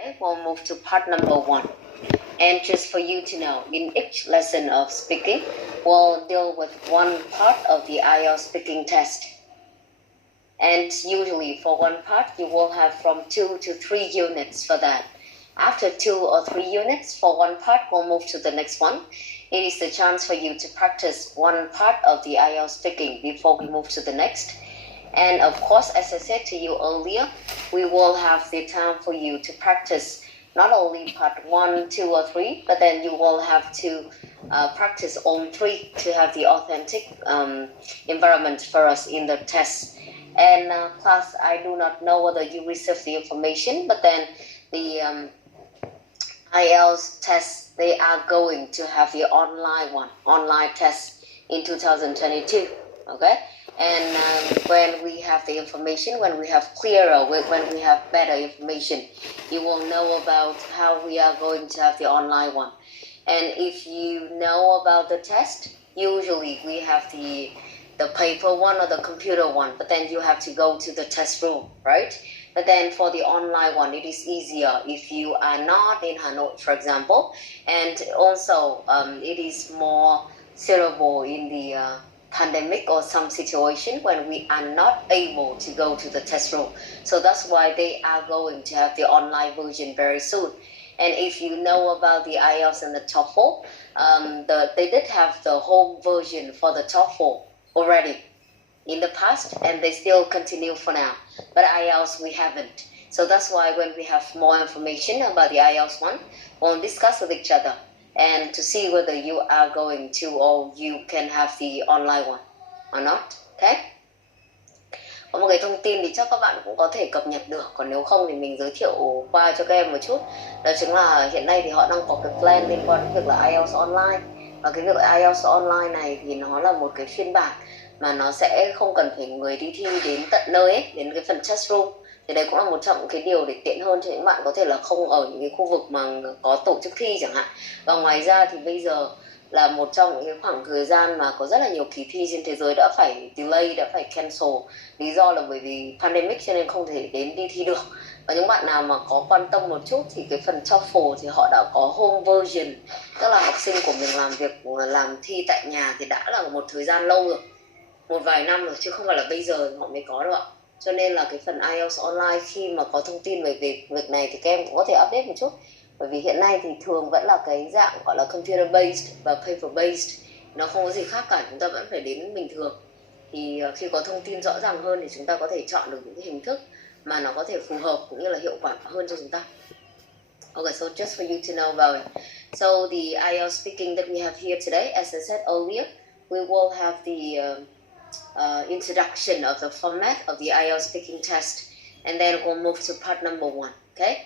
Okay, we'll move to part number 1. And just for you to know, in each lesson of speaking, we'll deal with one part of the IELTS speaking test. And usually for one part, you will have from 2 to 3 units for that. After 2 or 3 units for one part, we'll move to the next one. It is the chance for you to practice one part of the IELTS speaking before we move to the next. And of course, as I said to you earlier, we will have the time for you to practice not only part 1, 2, or 3, but then you will have to practice all 3 to have the authentic environment for us in the test. And class, I do not know whether you received the information, but then the IELTS test, they are going to have the online test in 2022, okay? And when we have the information, when we have clearer, when we have better information, you will know about how we are going to have the online one. And if you know about the test, usually we have the paper one or the computer one, but then you have to go to the test room, right? But then for the online one, it is easier if you are not in Hanoi, for example. And also, it is more suitable in the pandemic or some situation when we are not able to go to the test room. So that's why they are going to have the online version very soon. And if you know about the IELTS and the TOEFL, they did have the whole version for the TOEFL already in the past, and they still continue for now. But IELTS, we haven't. So that's why when we have more information about the IELTS one, we'll discuss with each other and to see whether you are going to or you can have the online one or not. Okay? Có một cái thông tin thì chắc các bạn cũng có thể cập nhật được, còn nếu không thì mình giới thiệu qua cho các em một chút. Đó chính là hiện nay thì họ đang có cái plan liên quan đến việc là IELTS online. Và cái việc IELTS online này thì nó là một cái phiên bản mà nó sẽ không cần phải người đi thi đến tận nơi ấy, đến cái phần test room. Thì đây cũng là một trong những cái điều để tiện hơn cho những bạn có thể là không ở những cái khu vực mà có tổ chức thi chẳng hạn. Và ngoài ra thì bây giờ là một trong những cái khoảng thời gian mà có rất là nhiều kỳ thi trên thế giới đã phải delay, đã phải cancel. Lý do là bởi vì pandemic cho nên không thể đến đi thi được. Và những bạn nào mà có quan tâm một chút thì cái phần TOEFL thì họ đã có home version, tức là học sinh của mình làm thi tại nhà thì đã là một thời gian lâu rồi, một vài năm rồi, chứ không phải là bây giờ họ mới có đâu ạ. Cho nên là cái phần IELTS online khi mà có thông tin về việc này thì các em cũng có thể update một chút. Bởi vì hiện nay thì thường vẫn là cái dạng gọi là computer based và paper based, nó không có gì khác cả, chúng ta vẫn phải đến bình thường. Thì khi có thông tin rõ ràng hơn thì chúng ta có thể chọn được những cái hình thức mà nó có thể phù hợp cũng như là hiệu quả hơn cho chúng ta. Okay, so just for you to know about it. So the IELTS speaking that we have here today, as I said earlier, we will have the introduction of the format of the IELTS speaking test, and then we'll move to part number 1. Okay,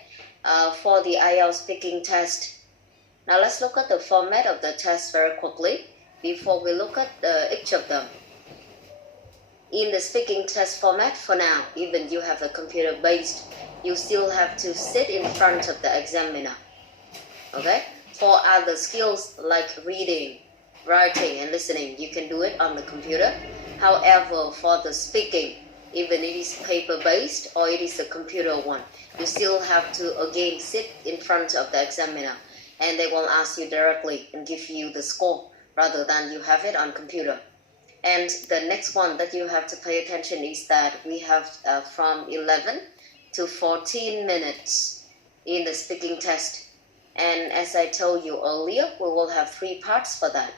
for the IELTS speaking test. Now let's look at the format of the test very quickly before we look at each of them. In the speaking test format, for now, even you have a computer based, you still have to sit in front of the examiner. Okay, for other skills like reading, writing, and listening, you can do it on the computer. However, for the speaking, even it is paper-based or it is a computer one, you still have to again sit in front of the examiner, and they will ask you directly and give you the score rather than you have it on computer. And the next one that you have to pay attention is that we have from 11 to 14 minutes in the speaking test. And as I told you earlier, we will have 3 parts for that.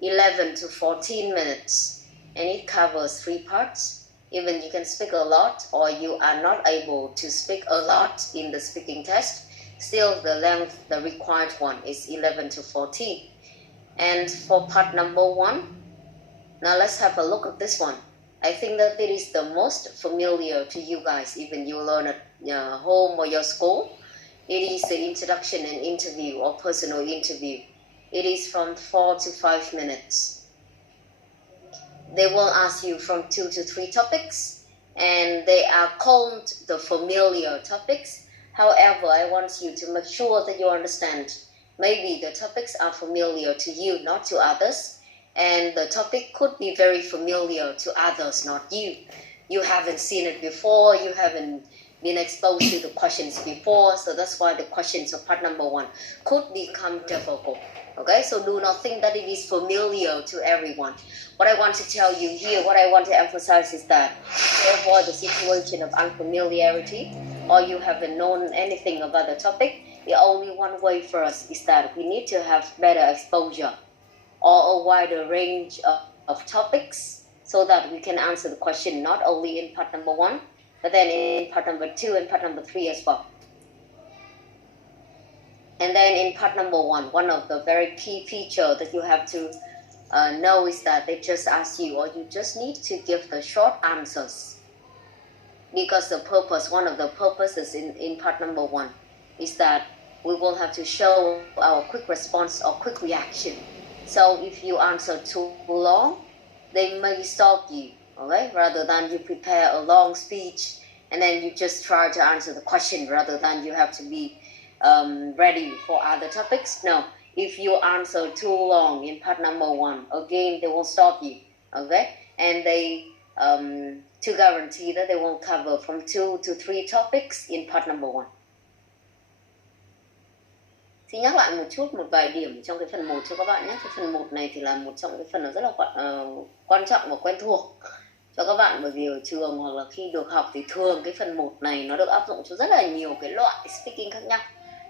11 to 14 minutes. And it covers 3 parts. Even you can speak a lot or you are not able to speak a lot in the speaking test, still the length, the required one is 11 to 14. And for part number 1, now let's have a look at this one. I think that it is the most familiar to you guys, even you learn at home or your school. It is the introduction and interview or personal interview. It is from 4 to 5 minutes. They will ask you from 2 to 3 topics, and they are called the familiar topics. However, I want you to make sure that you understand. Maybe the topics are familiar to you, not to others. And the topic could be very familiar to others, not you. You haven't seen it before, you haven't been exposed to the questions before, so that's why the questions of part number 1 could become difficult. Okay, so do not think that it is familiar to everyone. What I want to tell you here, what I want to emphasize is that to avoid the situation of unfamiliarity, or you haven't known anything about the topic, the only one way for us is that we need to have better exposure or a wider range of topics so that we can answer the question not only in part number 1, but then in part number 2 and part number 3 as well. And then in part number 1, one of the very key features that you have to know is that they just ask you, or you just need to give the short answers. Because the purpose, one of the purposes in part number 1 is that we will have to show our quick response or quick reaction. So if you answer too long, they may stop you, okay? Rather than you prepare a long speech and then you just try to answer the question rather than you have to be ready for other topics. No, if you answer too long in part number 1, again, they will stop you, okay? And they, to guarantee that they will cover from 2 to 3 topics in part number 1. Xin nhắc lại một chút, một vài điểm trong cái phần 1 cho các bạn nhé. Cái phần 1 này thì là một trong cái phần nó rất là quan trọng và quen thuộc cho các bạn, bởi vì ở trường hoặc là khi được học thì thường cái phần 1 này nó được áp dụng cho rất là nhiều cái loại speaking khác nhau,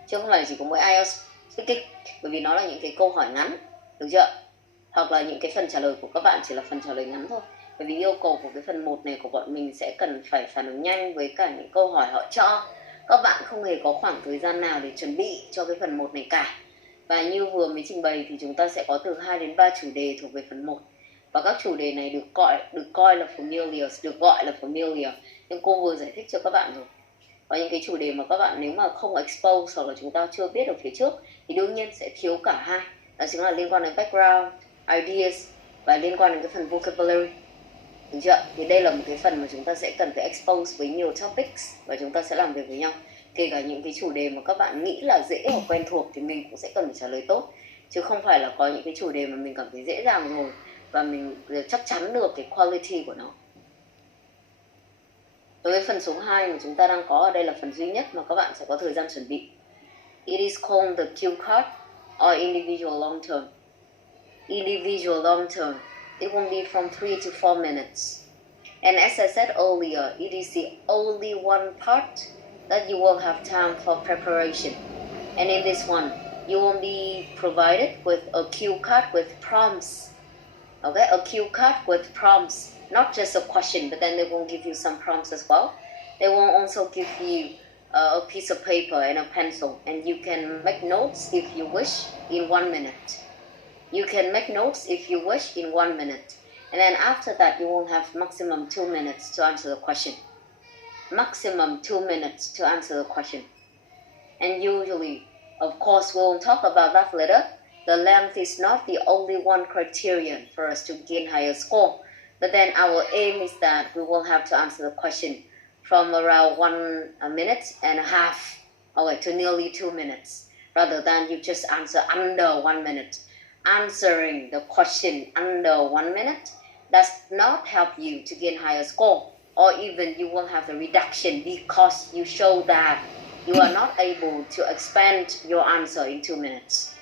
chứ không phải chỉ có mỗi IELTS speaking, bởi vì nó là những cái câu hỏi ngắn, được chưa? Hoặc là những cái phần trả lời của các bạn chỉ là phần trả lời ngắn thôi, bởi vì yêu cầu của cái phần 1 này của bọn mình sẽ cần phải phản ứng nhanh với cả những câu hỏi họ cho. Các bạn không hề có khoảng thời gian nào để chuẩn bị cho cái phần 1 này cả. Và như vừa mới trình bày thì chúng ta sẽ có từ 2 đến 3 chủ đề thuộc về phần 1. Và các chủ đề này được coi là familiar, được gọi là familiar. Nhưng cô vừa giải thích cho các bạn rồi. Có những cái chủ đề mà các bạn nếu mà không expose hoặc là chúng ta chưa biết ở phía trước thì đương nhiên sẽ thiếu cả hai. Đó chính là liên quan đến background, ideas và liên quan đến cái phần vocabulary. Được chưa? Thì đây là một cái phần mà chúng ta sẽ cần phải expose với nhiều topics và chúng ta sẽ làm việc với nhau. Kể cả những cái chủ đề mà các bạn nghĩ là dễ hoặc quen thuộc thì mình cũng sẽ cần phải trả lời tốt. Chứ không phải là có những cái chủ đề mà mình cảm thấy dễ dàng rồi và mình chắc chắn được cái quality của nó. Đối với phần số 2 mà chúng ta đang có ở đây là phần duy nhất mà các bạn sẽ có thời gian chuẩn bị. It is called the cue card or individual long term. Individual long term. It will be from 3 to 4 minutes. And as I said earlier, it is the only one part that you will have time for preparation. And in this one, you will be provided with a cue card with prompts. Okay, a cue card with prompts. Not just a question, but then they will give you some prompts as well. They will also give you a piece of paper and a pencil. And you can make notes if you wish in 1 minute. You can make notes if you wish in 1 minute. And then after that, you will have maximum 2 minutes to answer the question. Maximum 2 minutes to answer the question. And usually, of course, we'll talk about that later. The length is not the only one criterion for us to gain higher score. But then our aim is that we will have to answer the question from around 1 minute and a half to nearly 2 minutes, rather than you just answer under 1 minute. Answering the question under 1 minute does not help you to gain higher score, or even you will have a reduction because you show that you are not able to expand your answer in 2 minutes.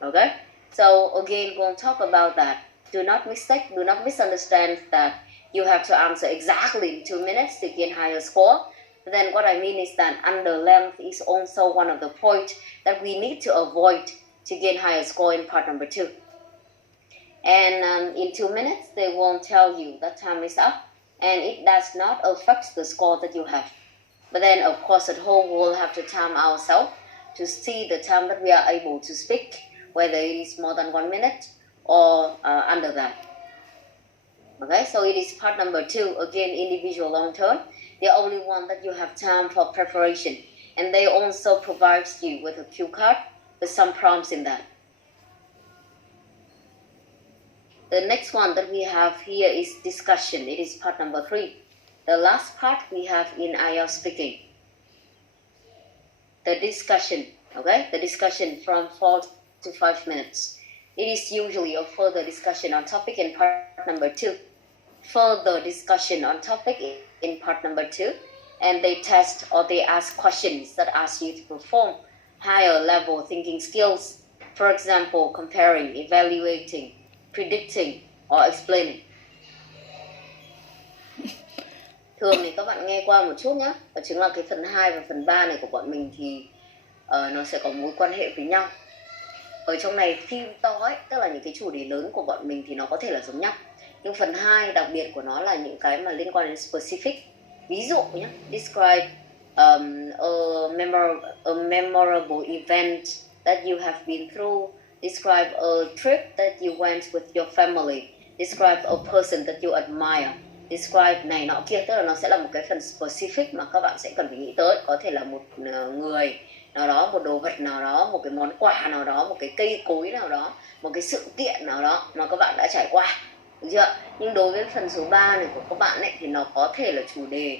Okay? So again, we'll talk about that. Do not misunderstand that you have to answer exactly in 2 minutes to gain higher score. But then what I mean is that under length is also one of the points that we need to avoid to gain higher score in part number 2. And in 2 minutes, they won't tell you that time is up, and it does not affect the score that you have. But then, of course, at home, we'll have to time ourselves to see the time that we are able to speak, whether it is more than 1 minute or under that. Okay, so it is part number 2, again, individual long term, the only one that you have time for preparation. And they also provide you with a cue card with some prompts in that. The next one that we have here is discussion. It is part number 3. The last part we have in IELTS speaking. The discussion, okay? The discussion from 4 to 5 minutes. It is usually a further discussion on topic in part number 2. Further discussion on topic in part number 2. and they test or they ask questions that ask you to perform higher level thinking skills. For example, comparing, evaluating, predicting, or explaining. Thường thì các bạn nghe qua một chút nhé. Và chính là cái phần 2 và phần 3 này của bọn mình thì nó sẽ có mối quan hệ với nhau. Ở trong này theme to ấy, tức là những cái chủ đề lớn của bọn mình thì nó có thể là giống nhau. Nhưng phần 2 đặc biệt của nó là những cái mà liên quan đến specific. Ví dụ nhé, describe a memorable event that you have been through. Describe a trip that you went with your family. Describe a person that you admire. Describe này nọ kia, tức là nó sẽ là một cái phần specific mà các bạn sẽ cần phải nghĩ tới. Có thể là một người nào đó, một đồ vật nào đó, một cái món quà nào đó, một cái cây cối nào đó, một cái sự kiện nào đó mà các bạn đã trải qua. Được chưa? Nhưng đối với phần số 3 này của các bạn ấy thì nó có thể là chủ đề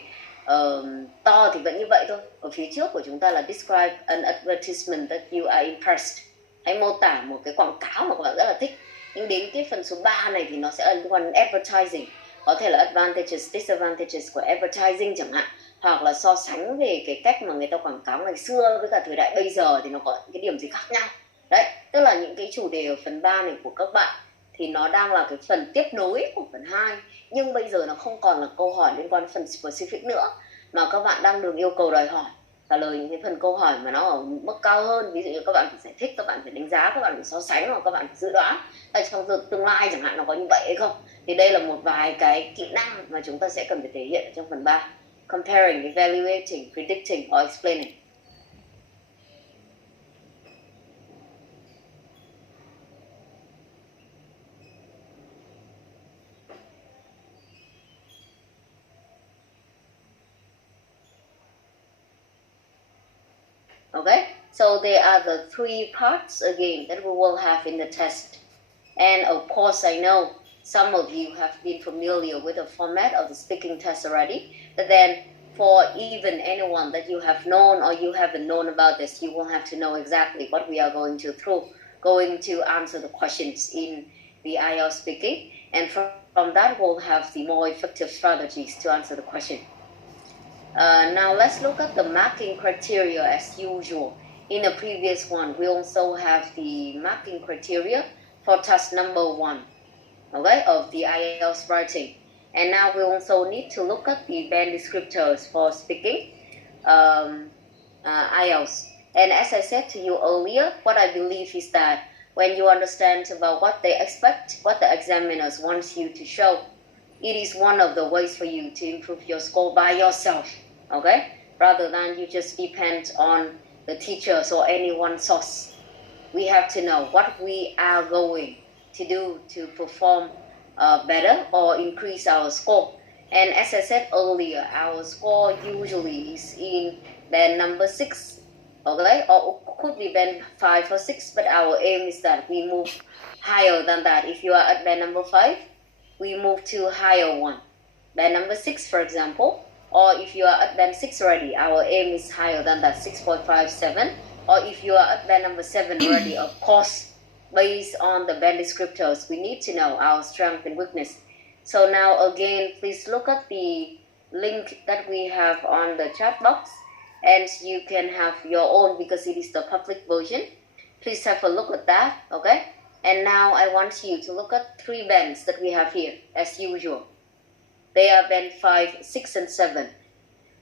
to thì vẫn như vậy thôi. Ở phía trước của chúng ta là describe an advertisement that you are impressed. Hãy mô tả một cái quảng cáo mà các bạn rất là thích. Nhưng đến cái phần số 3 này thì nó sẽ là liên quan đến advertising. Có thể là advantages, disadvantages của advertising chẳng hạn. Hoặc là so sánh về cái cách mà người ta quảng cáo ngày xưa với cả thời đại bây giờ thì nó có những cái điểm gì khác nhau. Đấy, tức là những cái chủ đề ở phần 3 này của các bạn thì nó đang là cái phần tiếp nối của phần 2. Nhưng bây giờ nó không còn là câu hỏi liên quan đến phần specific nữa, mà các bạn đang được yêu cầu đòi hỏi trả lời những cái phần câu hỏi mà nó ở mức cao hơn. Ví dụ như các bạn phải giải thích, các bạn phải đánh giá, các bạn phải so sánh, hoặc các bạn phải dự đoán là trong tương lai chẳng hạn nó có như vậy hay không. Thì đây là một vài cái kỹ năng mà chúng ta sẽ cần phải thể hiện trong phần 3. Comparing, evaluating, predicting, or explaining. Okay, so there are the 3 parts again that we will have in the test. And of course, I know some of you have been familiar with the format of the speaking test already. But then for even anyone that you have known or you haven't known about this, you will have to know exactly what we are going to answer the questions in the IELTS speaking. And from that, we'll have the more effective strategies to answer the question. Now let's look at the marking criteria as usual. In the previous one, we also have the marking criteria for task number 1, okay, of the IELTS writing. And now we also need to look at the band descriptors for speaking IELTS. And as I said to you earlier, what I believe is that when you understand about what they expect, what the examiners want you to show, it is one of the ways for you to improve your score by yourself, okay? Rather than you just depend on the teachers or any one source. We have to know what we are going to do to perform better or increase our score. And as I said earlier, our score usually is in band number 6, okay? Or could be band 5 or 6, but our aim is that we move higher than that. If you are at band number 5, we move to higher one. Band number 6, for example. Or if you are at band 6 already, our aim is higher than that, 6.57. Or if you are at band number 7 already, of course, based on the band descriptors, we need to know our strength and weakness. So now again, please look at the link that we have on the chat box, and you can have your own because it is the public version. Please have a look at that, okay? And now I want you to look at 3 bands that we have here, as usual. They are band 5, 6, and 7.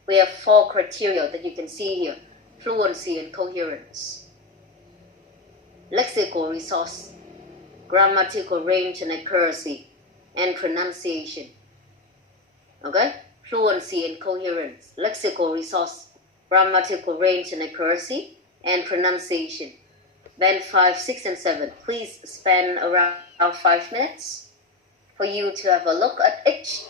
We have 4 criteria that you can see here: fluency and coherence, lexical resource, grammatical range and accuracy, and pronunciation. Okay? Fluency and coherence, lexical resource, grammatical range and accuracy, and pronunciation. Band 5, 6, and 7. Please spend around 5 minutes for you to have a look at each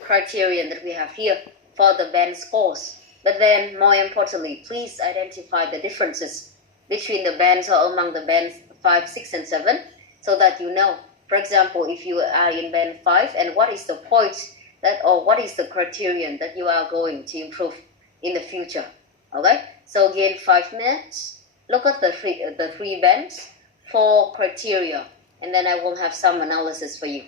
criterion that we have here for the band scores. But then, more importantly, please identify the differences between the bands or among the bands 5, 6, and 7, so that you know. For example, if you are in band 5, and what is the point that, or what is the criterion that you are going to improve in the future. Okay? So again, 5 minutes. Look at the 3 bands, 4 criteria, and then I will have some analysis for you.